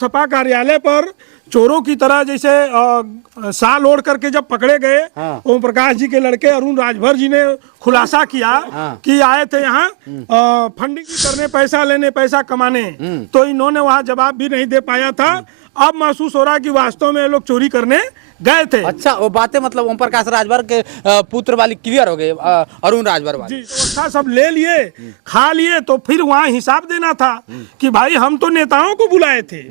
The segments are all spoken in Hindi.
सपा कार्यालय पर चोरों की तरह जैसे साल ओढ़ करके जब पकड़े गए, ओम प्रकाश जी के लड़के अरुण राजभर जी ने खुलासा किया कि आए थे यहाँ फंडिंग करने, पैसा लेने, पैसा कमाने, तो इन्होंने वहाँ जवाब भी नहीं दे पाया था। अब महसूस हो रहा है कि वास्तव में ये लोग चोरी करने गए थे। अच्छा, वो बातें मतलब ओम प्रकाश राजभर के पुत्र वाली क्लियर हो गई, अरुण राजभर वाली जी। व्यवस्था सब ले लिए, खा लिए, तो फिर वहाँ हिसाब देना था कि भाई हम तो नेताओं को बुलाए थे,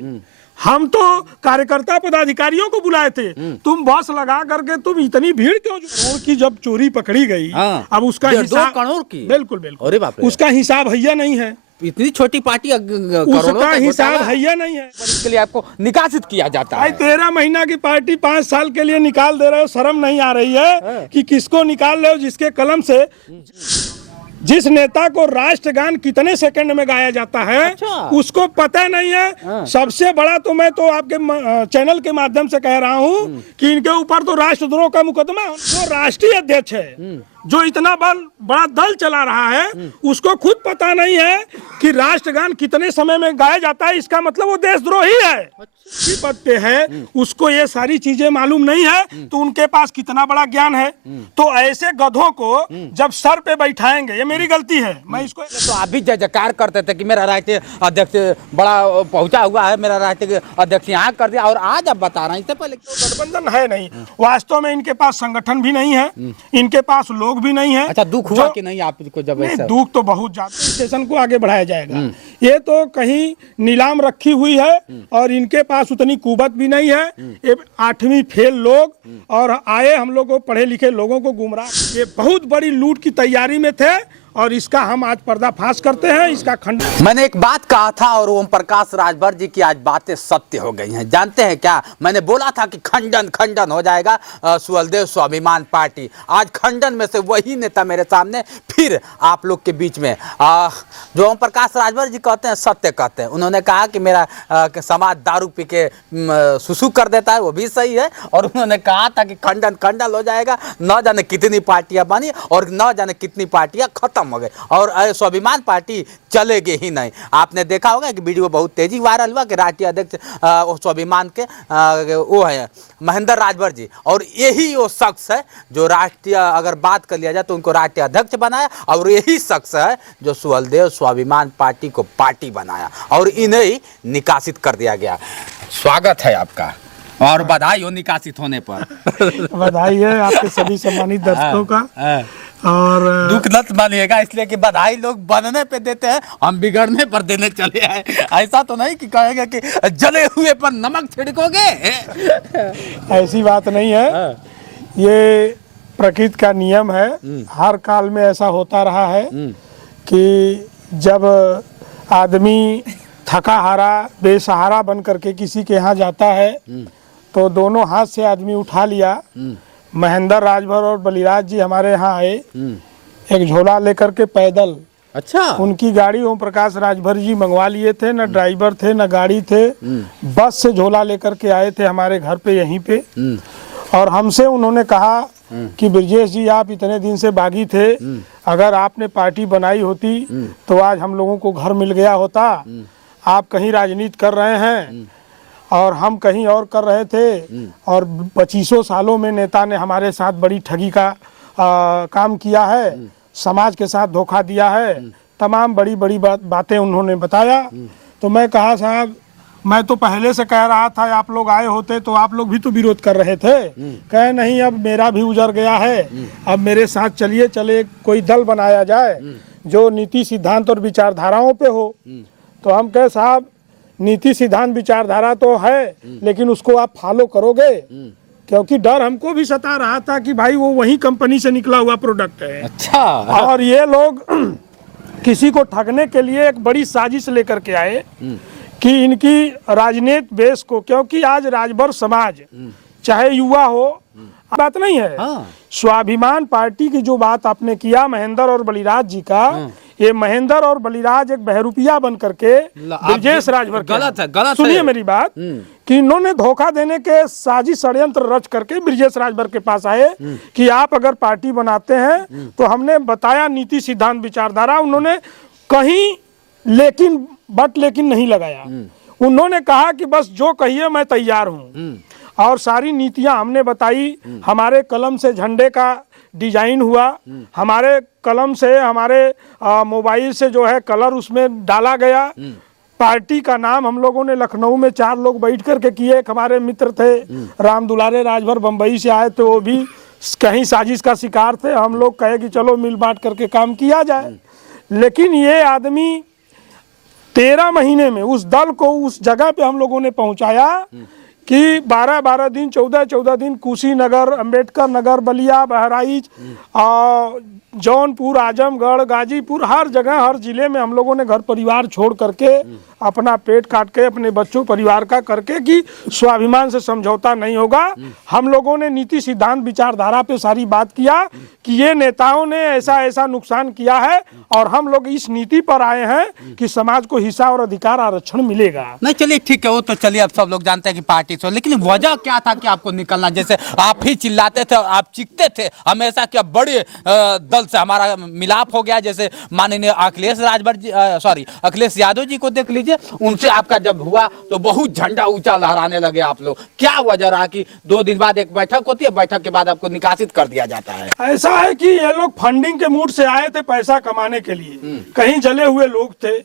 हम तो कार्यकर्ता पदाधिकारियों को बुलाए थे, तुम बस लगा करके तुम इतनी भीड़ क्यों? करोड़ की जब चोरी पकड़ी गई, अब उसका हिसाब, 2 करोड़ की, बिल्कुल बिल्कुल, अरे बाप रे, उसका हिसाब हैया नहीं है। इतनी छोटी पार्टी उसका हिसाब हैया नहीं है। इसके लिए आपको निकासित किया जाता है। 13 महीना की पार्टी 5 साल के लिए निकाल दे रहे हो, शर्म नहीं आ रही है कि किसको निकाल रहे हो? जिसके कलम से जिस नेता को राष्ट्रगान कितने सेकंड में गाया जाता है, अच्छा। उसको पता नहीं है। सबसे बड़ा तो मैं तो आपके चैनल के माध्यम से कह रहा हूं कि इनके ऊपर तो राष्ट्रद्रोह का मुकदमा। जो राष्ट्रीय अध्यक्ष है, जो इतना बड़ा दल चला रहा है, उसको खुद पता नहीं है कि राष्ट्रगान कितने समय में गाया जाता है। इसका मतलब वो देशद्रोही है, पद पे है, उसको ये सारी चीजें मालूम नहीं है, तो उनके पास कितना बड़ा ज्ञान है। तो ऐसे गधों को जब सर पे बैठाएंगे, ये मेरी गलती है, मैं इसको। तो आप भी जय जयकार करते थे कि मेरा राष्ट्रीय अध्यक्ष बड़ा पहुंचा हुआ है, मेरा राष्ट्रीय अध्यक्ष यहाँ कर दिया, और आज आप बता रहे हैं इससे पहले गठबंधन है नहीं। वास्तव में इनके पास संगठन भी नहीं है, इनके पास लोग भी नहीं है। अच्छा, दुख हुआ कि नहीं आपको जब ऐसा? दुख तो बहुत ज्यादा। स्टेशन को आगे बढ़ाया जाएगा, ये तो कहीं नीलाम रखी हुई है, और इनके पास उतनी कुवत भी नहीं है। ये 8वीं फेल लोग, और आए हम लोग को, पढ़े लिखे लोगों को गुमराह, ये बहुत बड़ी लूट की तैयारी में थे, और इसका हम आज पर्दाफाश करते हैं, इसका खंडन। मैंने एक बात कहा था और ओम प्रकाश राजभर जी की आज बातें सत्य हो गई हैं। जानते हैं क्या, मैंने बोला था कि खंडन हो जाएगा सुहलदेव स्वाभिमान पार्टी। आज खंडन में से वही नेता मेरे सामने फिर आप लोग के बीच में, जो ओम प्रकाश राजभर जी कहते हैं सत्य कहते हैं। उन्होंने कहा कि मेरा समाज दारू पी के सुसु कर देता है, वो भी सही है। और उन्होंने कहा था कि खंडन हो जाएगा, न जाने कितनी पार्टियां बनी और न जाने कितनी पार्टियां खत्म हो गए, और स्वाभिमान पार्टी चलेगी ही नहीं। आपने देखा होगा कि वीडियो बहुत तेजी वायरल हुआ कि राष्ट्रीय अध्यक्ष स्वाभिमान के वो है महेंद्र राजभर जी, और यही वो शख्स है जो राष्ट्रीय, अगर बात कर लिया जाए तो उनको राष्ट्रीय अध्यक्ष बनाया, और यही शख्स है जो सुहलदेव स्वाभिमान पार्टी को पार्टी बनाया, और इन्हें निकासित कर दिया गया। स्वागत है आपका, और बधाई हो निकासित होने पर। बधाई है आपके सभी सम्मानित दर्शकों का। और दुख मत मानिएगा, इसलिए कि बधाई लोग बनने पे देते हैं, हम बिगड़ने पर देने चले आए। ऐसा तो नहीं कि कहेंगे कि जले हुए पर नमक छिड़कोगे। ऐसी बात नहीं है, ये प्रकृति का नियम है। हर काल में ऐसा होता रहा है कि जब आदमी थका हारा बेसहारा बन करके किसी के यहाँ जाता है, तो दोनों हाथ से आदमी उठा लिया। महेंद्र राजभर और बलिराज जी हमारे यहाँ आए, एक झोला लेकर के पैदल। अच्छा, उनकी गाड़ी ओम प्रकाश राजभर जी मंगवा लिए थे, न ड्राइवर थे न गाड़ी थे, बस से झोला लेकर के आए थे हमारे घर पे यहीं पे। और हमसे उन्होंने कहा कि ब्रजेश जी, आप इतने दिन से बागी थे, अगर आपने पार्टी बनाई होती तो आज हम लोगों को घर मिल गया होता। आप कहीं राजनीति कर रहे हैं और हम कहीं और कर रहे थे, और 25 सालों में नेता ने हमारे साथ बड़ी ठगी का काम किया है, समाज के साथ धोखा दिया है, तमाम बड़ी बड़ी बातें उन्होंने बताया। तो मैं कहा, साहब मैं तो पहले से कह रहा था, आप लोग आए होते तो आप लोग भी तो विरोध कर रहे थे। कहे नहीं, अब मेरा भी उजर गया है, अब मेरे साथ चलिए, चले कोई दल बनाया जाए जो नीति सिद्धांत और विचारधाराओं पे हो। तो हम कहे, साहब नीति सिद्धांत विचारधारा तो है, लेकिन उसको आप फॉलो करोगे? क्योंकि डर हमको भी सता रहा था कि भाई वो वही कंपनी से निकला हुआ प्रोडक्ट है। अच्छा, और ये लोग किसी को ठगने के लिए एक बड़ी साजिश लेकर के आए कि इनकी राजनीति बेस को, क्योंकि आज राजभर समाज चाहे युवा हो, बात नहीं है। स्वाभिमान पार्टी की जो बात आपने किया महेंद्र और बलिराज जी का, ये महेंद्र और बलिराज एक बहरूपिया बन करके ब्रजेश राजभर, गलत है, सुनिए मेरी बात, कि इन्होंने धोखा देने के साजिश षड्यंत्र रच करके ब्रजेश राजभर के पास आए कि आप अगर पार्टी बनाते हैं तो हमने बताया नीति सिद्धांत विचारधारा। उन्होंने कहीं लेकिन नहीं लगाया। उन्होंने कहा कि बस जो कहिए मैं तैयार हूँ, और सारी नीतियां हमने बताई। हमारे कलम से झंडे का डिजाइन हुआ, हमारे कलम से हमारे मोबाइल से जो है कलर उसमें डाला गया। पार्टी का नाम हम लोगों ने लखनऊ में 4 लोग बैठ करके किए। एक हमारे मित्र थे राम दुलारे राजभर, बम्बई से आए थे, वो भी कहीं साजिश का शिकार थे। हम लोग कहे कि चलो मिल बांट करके काम किया जाए, लेकिन ये आदमी 13 महीने में उस दल को उस जगह पे हम लोगों ने पहुंचाया कि 12-12 दिन 14-14 दिन कुशीनगर, अंबेडकर नगर, बलिया, बहराइच, जौनपुर, आजमगढ़, गाजीपुर, हर जगह हर जिले में हम लोगों ने घर परिवार छोड़ करके अपना पेट काट के अपने बच्चों परिवार का करके कि स्वाभिमान से समझौता नहीं होगा। हम लोगों ने नीति सिद्धांत विचारधारा पे सारी बात किया कि ये नेताओं ने ऐसा ऐसा नुकसान किया है और हम लोग इस नीति पर आए हैं कि समाज को हिस्सा और अधिकार आरक्षण मिलेगा। नहीं चलिए ठीक है, वो तो चलिए अब सब लोग जानते हैं कि पार्टी से, लेकिन वजह क्या था कि आपको निकलना? जैसे आप ही चिल्लाते थे और आप चीखते थे हमेशा कि अब बड़े दल से हमारा मिलाप हो गया। जैसे माननीय अखिलेश राजभर जी, अखिलेश यादव जी को देख लीजिए, उनसे आपका जब हुआ तो बहुत झंडा ऊंचा लहराने लगे आप लोग। क्या वजह रहा कि 2 दिन बाद एक बैठक होती है, बैठक के बाद आपको निकासित कर दिया जाता है? ऐसा है कि ये लोग फंडिंग के मूड से आए थे पैसा कमाने के लिए, कहीं जले हुए लोग थे,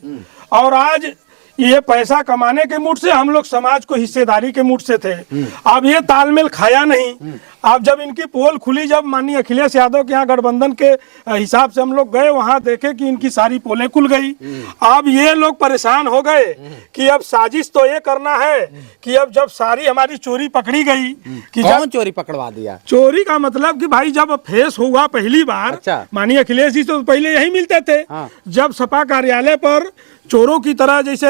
और आज ये पैसा कमाने के मूड से हम लोग समाज को हिस्सेदारी के मूड से थे। अब ये तालमेल खाया नहीं। अब जब इनकी पोल खुली, जब माननीय अखिलेश यादव के यहाँ गठबंधन के हिसाब से हम लोग गए, वहां देखे कि इनकी सारी पोलें खुल गई। अब ये लोग परेशान हो गए कि अब साजिश तो ये करना है कि अब जब सारी हमारी चोरी पकड़ी गई कि कौन चोरी पकड़वा दिया? चोरी का मतलब कि भाई जब फेस हुआ पहली बार, अच्छा। माननीय अखिलेश जी तो पहले यही मिलते थे। हाँ। जब सपा कार्यालय पर चोरों की तरह जैसे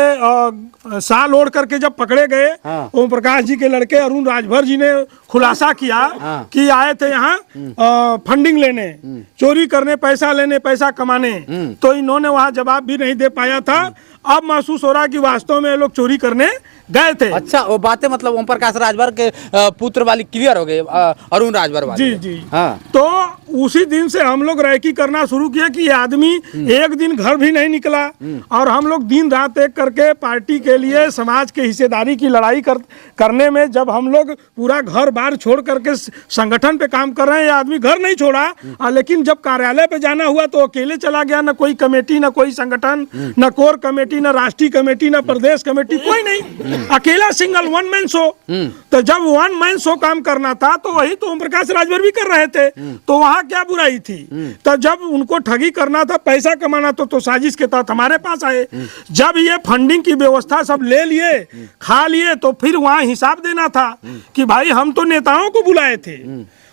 साल ओढ़ करके जब पकड़े गए, हाँ। ओम प्रकाश जी के लड़के अरुण राजभर जी ने खुलासा किया हाँ। कि आए थे यहाँ फंडिंग लेने, चोरी करने, पैसा लेने, पैसा कमाने। तो इन्होंने वहाँ जवाब भी नहीं दे पाया था। अब महसूस हो रहा है कि वास्तव में ये लोग चोरी करने गए थे। अच्छा, वो बातें मतलब ओम प्रकाश राजभर के पुत्र वाली क्लियर हो गई, अरुण राजभर वाली। जी जी। हाँ। तो उसी दिन से हम लोग रैकी करना शुरू किया कि ये आदमी एक दिन घर भी नहीं निकला, और हम लोग दिन रात एक करके पार्टी के लिए समाज के हिस्सेदारी की लड़ाई करने में, जब हम लोग पूरा घर बार छोड़ करके संगठन पे काम कर रहे हैं, ये आदमी घर नहीं छोड़ा। लेकिन जब कार्यालय पे जाना हुआ तो अकेले चला गया, न कोई कमेटी, न कोई संगठन, न कोर कमेटी, न राष्ट्रीय कमेटी, न प्रदेश कमेटी, कोई नहीं, अकेला सिंगल वन मैन शो। तो जब वन मैन शो काम करना था तो वही तो ओम प्रकाश राजभर भी कर रहे थे, तो वहां क्या बुराई थी? तो जब उनको ठगी करना था, पैसा कमाना तो साजिश के तहत हमारे पास आए। जब ये फंडिंग की व्यवस्था सब ले लिए, खा लिए, तो फिर वहां हिसाब देना था कि भाई हम तो नेताओं को बुलाए थे,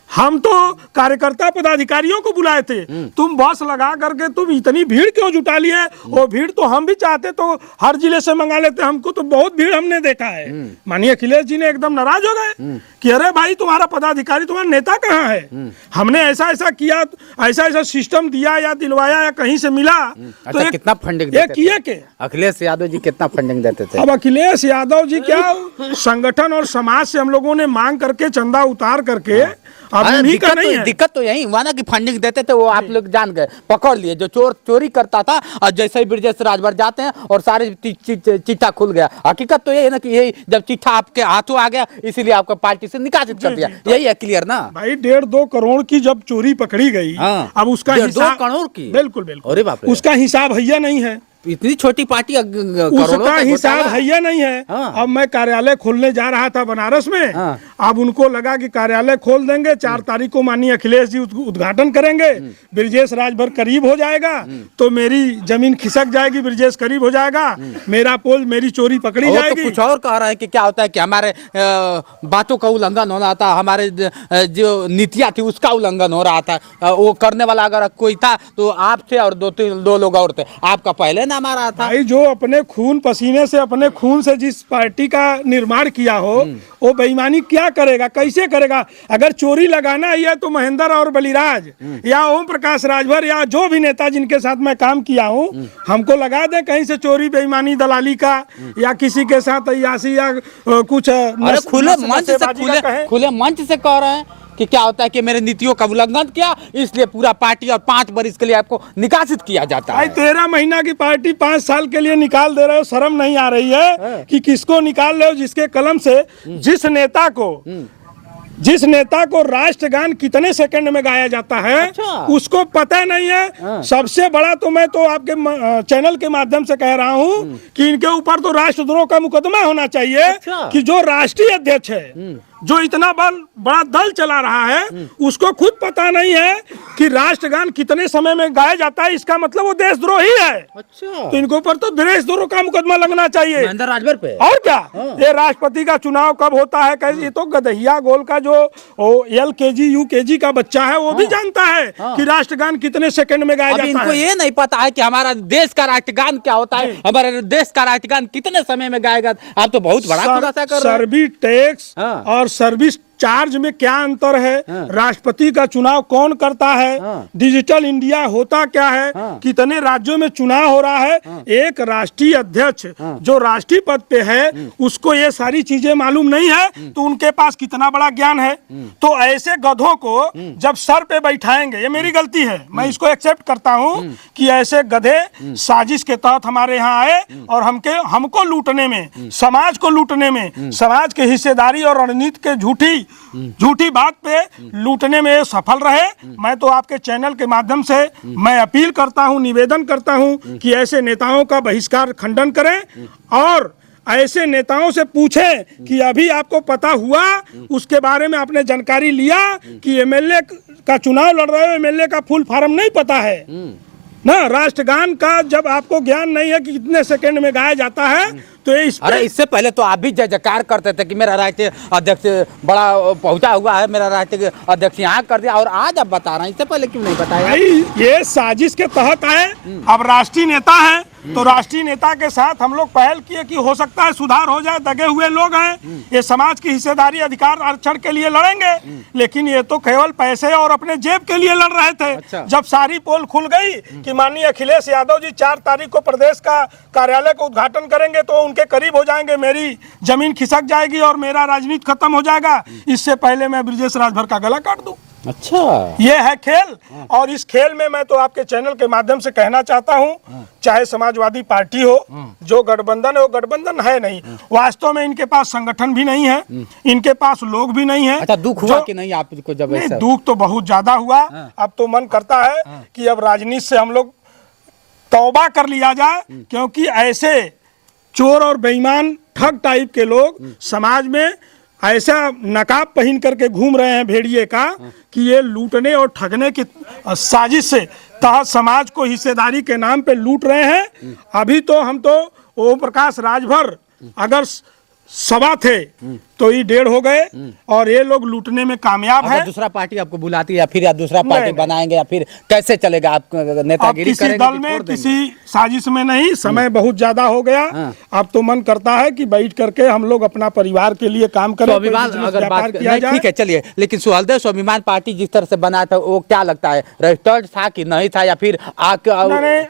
हम तो कार्यकर्ता पदाधिकारियों को बुलाए थे, तुम बस लगा करके तुम इतनी भीड़ क्यों जुटा लिए? वो भीड़ तो हम भी चाहते तो हर जिले से मंगा लेते, हमको तो बहुत भीड़ हमने देखा है। माननीय अखिलेश जी ने एकदम नाराज हो गए कि अरे भाई तुम्हारा पदाधिकारी, तुम्हारा नेता कहाँ है? हमने ऐसा ऐसा किया, ऐसा ऐसा सिस्टम दिया या दिलवाया या कहीं से मिला। अच्छा, तो कितना फंडिंग देते किए के अखिलेश यादव जी कितना फंडिंग देते थे? अब अखिलेश यादव जी क्या संगठन और समाज से हम लोगों ने मांग करके चंदा उतार करके, अब उन्हीं का नहीं है। दिक्कत तो यही हुआ ना कि फंडिंग देते थे, वो आप लोग जान गए, पकड़ लिए। जो चोरी करता था, और जैसे ही ब्रजेश राजभर जाते हैं और सारे चिट्ठा खुल गया। हकीकत तो ये है ना कि यही जब चिट्ठा आपके हाथों आ गया, इसीलिए आपका पार्टी से निकासित कर दिया। यही है, क्लियर ना भाई? 1.5-2 करोड़ की जब चोरी पकड़ी गई, अब उसका 1.5 करोड़ की, बिल्कुल बिल्कुल, अरे बाप रे, उसका हिसाब हैया नहीं है। इतनी छोटी पार्टी उसका हिसाब हैया नहीं है। अब मैं कार्यालय खोलने जा रहा था बनारस में, अब उनको लगा कि कार्यालय खोल देंगे, 4 तारीख को माननीय अखिलेश जी उद्घाटन करेंगे, ब्रजेश राजभर करीब हो जाएगा तो मेरी जमीन खिसक जाएगी, ब्रजेश करीब हो जाएगा, मेरा पोल, मेरी चोरी पकड़ी जाएगी। तो कुछ और कह रहा है कि क्या होता है कि हमारे बातों का उल्लंघन हो रहा था, हमारे जो नीतियां थी उसका उल्लंघन हो रहा था। वो करने वाला अगर कोई था तो आप थे और 2 लोग और थे, आपका पहले हमारा था। भाई जो अपने खून पसीने से, अपने खून से जिस पार्टी का निर्माण किया हो, वो बेईमानी क्या करेगा, कैसे करेगा? अगर चोरी लगाना ही है तो महेंद्र और बलिराज या ओम प्रकाश राजभर या जो भी नेता जिनके साथ मैं काम किया हूँ, हमको लगा दे कहीं से चोरी, बेईमानी, दलाली का, या किसी के साथ अय्यासी या कुछ खुले मंच से कह रहे हैं कि क्या होता है कि मेरे नीतियों का उल्लंघन किया, इसलिए पूरा पार्टी और 5 वर्ष के लिए आपको निकासित किया जाता भाई है। 13 महीना की पार्टी 5 साल के लिए निकाल दे रहे हो, शर्म नहीं आ रही है कि किसको निकाल रहे हो? जिसके कलम से जिस नेता को राष्ट्रगान कितने सेकंड में गाया जाता है अच्छा। उसको पता नहीं है। सबसे बड़ा तो मैं तो आपके चैनल के माध्यम से कह रहा हूं कि इनके ऊपर तो राष्ट्रद्रोह का मुकदमा होना चाहिए। अच्छा। कि जो राष्ट्रीय अध्यक्ष है, जो इतना बड़ा दल चला रहा है, उसको खुद पता नहीं है कि राष्ट्रगान कितने समय में गाया जाता है। इसका मतलब वो देशद्रोही है। अच्छा, तो इनके ऊपर तो देशद्रोह का मुकदमा लगना चाहिए। महेंद्र राजभर पे और क्या, ये राष्ट्रपति का चुनाव कब होता है कैसे? ये तो गदहिया गोल का जो LKG UKG का बच्चा है वो भी जानता है कि राष्ट्रगान कितने सेकंड में गाया अभी जाता इनको है। ये नहीं पता है कि हमारा देश का राष्ट्रगान क्या होता है, हमारा देश का राष्ट्रगान कितने समय में गाएगा। आप तो बहुत बड़ा खुलासा कर रहे हैं। सर्विस टैक्स हाँ। और सर्विस चार्ज में क्या अंतर है? राष्ट्रपति का चुनाव कौन करता है? डिजिटल इंडिया होता क्या है? कितने राज्यों में चुनाव हो रहा है? एक राष्ट्रीय अध्यक्ष जो राष्ट्रीय पद पे है उसको ये सारी चीजें मालूम नहीं है, तो उनके पास कितना बड़ा ज्ञान है? तो ऐसे गधों को जब सर पे बैठाएंगे, ये मेरी गलती है, मैं इसको एक्सेप्ट करता हूँ कि ऐसे गधे साजिश के तहत हमारे यहाँ आए और हमको लूटने में, समाज को लूटने में, समाज के हिस्सेदारी और रणनीति के झूठी बात पे लूटने में ये सफल रहे। मैं तो आपके चैनल के माध्यम से मैं अपील करता हूं, निवेदन करता हूं कि ऐसे नेताओं का बहिष्कार खंडन करें और ऐसे नेताओं से पूछें कि अभी आपको पता हुआ, उसके बारे में आपने जानकारी लिया कि MLA का चुनाव लड़ रहे हो, MLA का फुल फॉर्म नहीं पता है ना? राष्ट्रगान का जब आपको ज्ञान नहीं है कि कितने सेकंड में गाया जाता है, तो अरे इससे पहले तो आप भी जय जयकार करते थे कि मेरा राष्ट्रीय अध्यक्ष बड़ा पहुंचा हुआ है, मेरा राष्ट्रीय अध्यक्ष यहाँ कर दिया, और आज आप बता रहे हैं, इससे पहले क्यों नहीं बताया? भाई ये साजिश के तहत आए। अब राष्ट्रीय नेता है तो राष्ट्रीय नेता के साथ हम लोग पहल किए कि हो सकता है सुधार हो जाए। दगे हुए लोग हैं, ये समाज की हिस्सेदारी अधिकार आरक्षण के लिए लड़ेंगे, लेकिन ये तो केवल पैसे और अपने जेब के लिए लड़ रहे थे। अच्छा। जब सारी पोल खुल गई कि माननीय अखिलेश यादव जी 4 तारीख को प्रदेश का कार्यालय का उद्घाटन करेंगे तो उनके करीब हो जाएंगे, मेरी जमीन खिसक जाएगी और मेरा राजनीति खत्म हो जाएगा, इससे पहले मैं ब्रिजेश राजभर का गला काट दूं। अच्छा, ये है खेल। और इस खेल में मैं तो आपके चैनल के माध्यम से कहना चाहता हूं, चाहे समाजवादी पार्टी हो, जो गठबंधन है वो गठबंधन है नहीं, वास्तव में इनके पास संगठन भी नहीं है, इनके पास लोग भी नहीं है। अच्छा, दुख हुआ कि नहीं आपको जब ऐसा? दुख तो बहुत ज्यादा हुआ। अब तो मन करता है कि अब राजनीति से हम लोग तौबा कर लिया जाए, क्योंकि ऐसे चोर और बेईमान ठग टाइप के लोग समाज में ऐसा नकाब पहन करके घूम रहे हैं भेड़िए का कि ये लूटने और ठगने की साजिश से तहत समाज को हिस्सेदारी के नाम पे लूट रहे हैं। अभी तो हम तो ओम प्रकाश राजभर अगर सवा थे तो ये 1.5 हो गए और ये लोग लूटने में कामयाब है। दूसरा पार्टी आपको बुलाती है या फिर दूसरा पार्टी बनाएंगे या फिर कैसे चलेगा? आप नेतागिरी किसी दल में किसी साजिश में नहीं, समय बहुत ज्यादा हो गया। अब तो मन करता है कि बैठ करके हम लोग अपना परिवार के लिए काम करें, अगर बात किया जाए। ठीक है, चलिए, लेकिन सुहेलदेव स्वाभिमान पार्टी जिस तरह से बना था वो क्या लगता है, रजिस्टर्ड था कि नहीं था, या फिर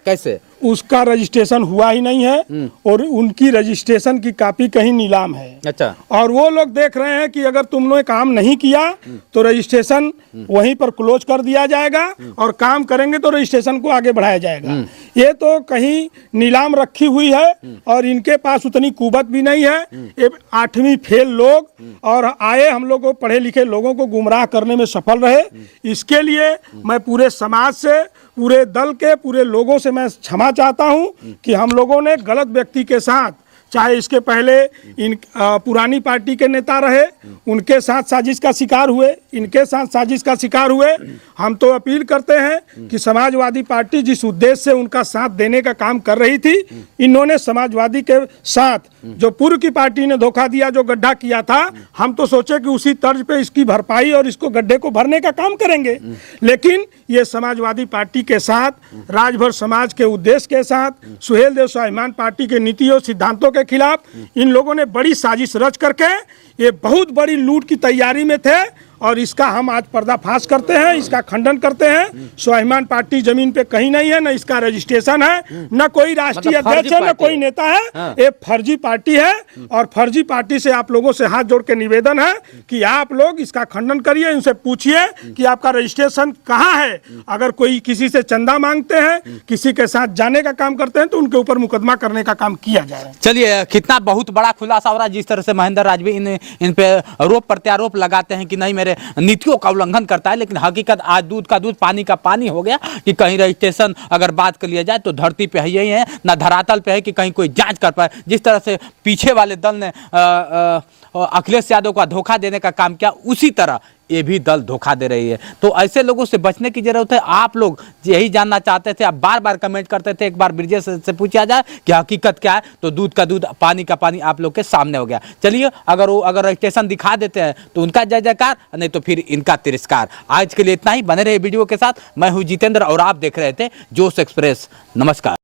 कैसे? उसका रजिस्ट्रेशन हुआ ही नहीं है और उनकी रजिस्ट्रेशन की कॉपी कहीं नीलाम है। अच्छा, और वो लोग देख रहे हैं कि अगर तुमने काम नहीं किया तो रजिस्ट्रेशन वहीं पर क्लोज कर दिया जाएगा और काम करेंगे तो रजिस्ट्रेशन को आगे बढ़ाया जाएगा। ये तो कहीं नीलाम रखी हुई है और इनके पास उतनी कुवत भी नहीं है। ये 8वीं फेल लोग और आए हम लोग को पढ़े लिखे लोगों को गुमराह करने में सफल रहे। इसके लिए मैं पूरे समाज से, पूरे दल के, पूरे लोगों से मैं क्षमा चाहता हूं कि हम लोगों ने गलत व्यक्ति के साथ, चाहे इसके पहले इन पुरानी पार्टी के नेता रहे, उनके साथ साजिश का शिकार हुए, इनके साथ साजिश का शिकार हुए। हम तो अपील करते हैं कि समाजवादी पार्टी जिस उद्देश्य से उनका साथ देने का काम कर रही थी, इन्होंने समाजवादी के साथ जो पूर्व की पार्टी ने धोखा दिया, जो गड्ढा किया था, हम तो सोचे कि उसी तर्ज पे इसकी भरपाई और इसको गड्ढे को भरने का काम करेंगे। लेकिन ये समाजवादी पार्टी के साथ, राजभर समाज के उद्देश्य के साथ, सुहेलदेव स्वाभिमान पार्टी के नीति और सिद्धांतों के खिलाफ इन लोगों ने बड़ी साजिश रच करके ये बहुत बड़ी लूट की तैयारी में थे और इसका हम आज पर्दाफाश करते हैं, इसका खंडन करते हैं। स्वाभिमान पार्टी जमीन पे कहीं नहीं है, न इसका रजिस्ट्रेशन है, न कोई राष्ट्रीय मतलब फर्जी अध्यक्ष है, न पार्टी कोई नेता है। हाँ। ये फर्जी पार्टी है और फर्जी पार्टी से आप लोगों से हाथ जोड़ के निवेदन है कि आप लोग इसका खंडन करिए, इनसे पूछिए कि आपका रजिस्ट्रेशन कहाँ है। अगर कोई किसी से चंदा मांगते हैं, किसी के साथ जाने का काम करते हैं, तो उनके ऊपर मुकदमा करने का काम किया जा रहा है। चलिए, कितना बहुत बड़ा खुलासा हो रहा है। जिस तरह से महेंद्र राजवी इन पे आरोप प्रत्यारोप लगाते हैं कि नहीं मेरे नीतियों का उल्लंघन करता है, लेकिन हकीकत आज दूध का दूध पानी का पानी हो गया कि कहीं रजिस्ट्रेशन अगर बात कर लिया जाए तो धरती पे यही है, ना धरातल पे है कि कहीं कोई जांच कर पाए। जिस तरह से पीछे वाले दल ने अखिलेश यादव का धोखा देने का काम किया, उसी तरह ये भी दल धोखा दे रही है। तो ऐसे लोगों से बचने की जरूरत है। आप लोग यही जानना चाहते थे, आप बार बार कमेंट करते थे, एक बार ब्रिजेश से पूछा जाए कि हकीकत क्या है, तो दूध का दूध पानी का पानी आप लोग के सामने हो गया। चलिए, अगर रजिस्ट्रेशन दिखा देते हैं तो उनका जय जयकार, नहीं तो फिर इनका तिरस्कार। आज के लिए इतना ही। बने रहे वीडियो के साथ। मैं हूं जितेंद्र और आप देख रहे थे जोश एक्सप्रेस। नमस्कार।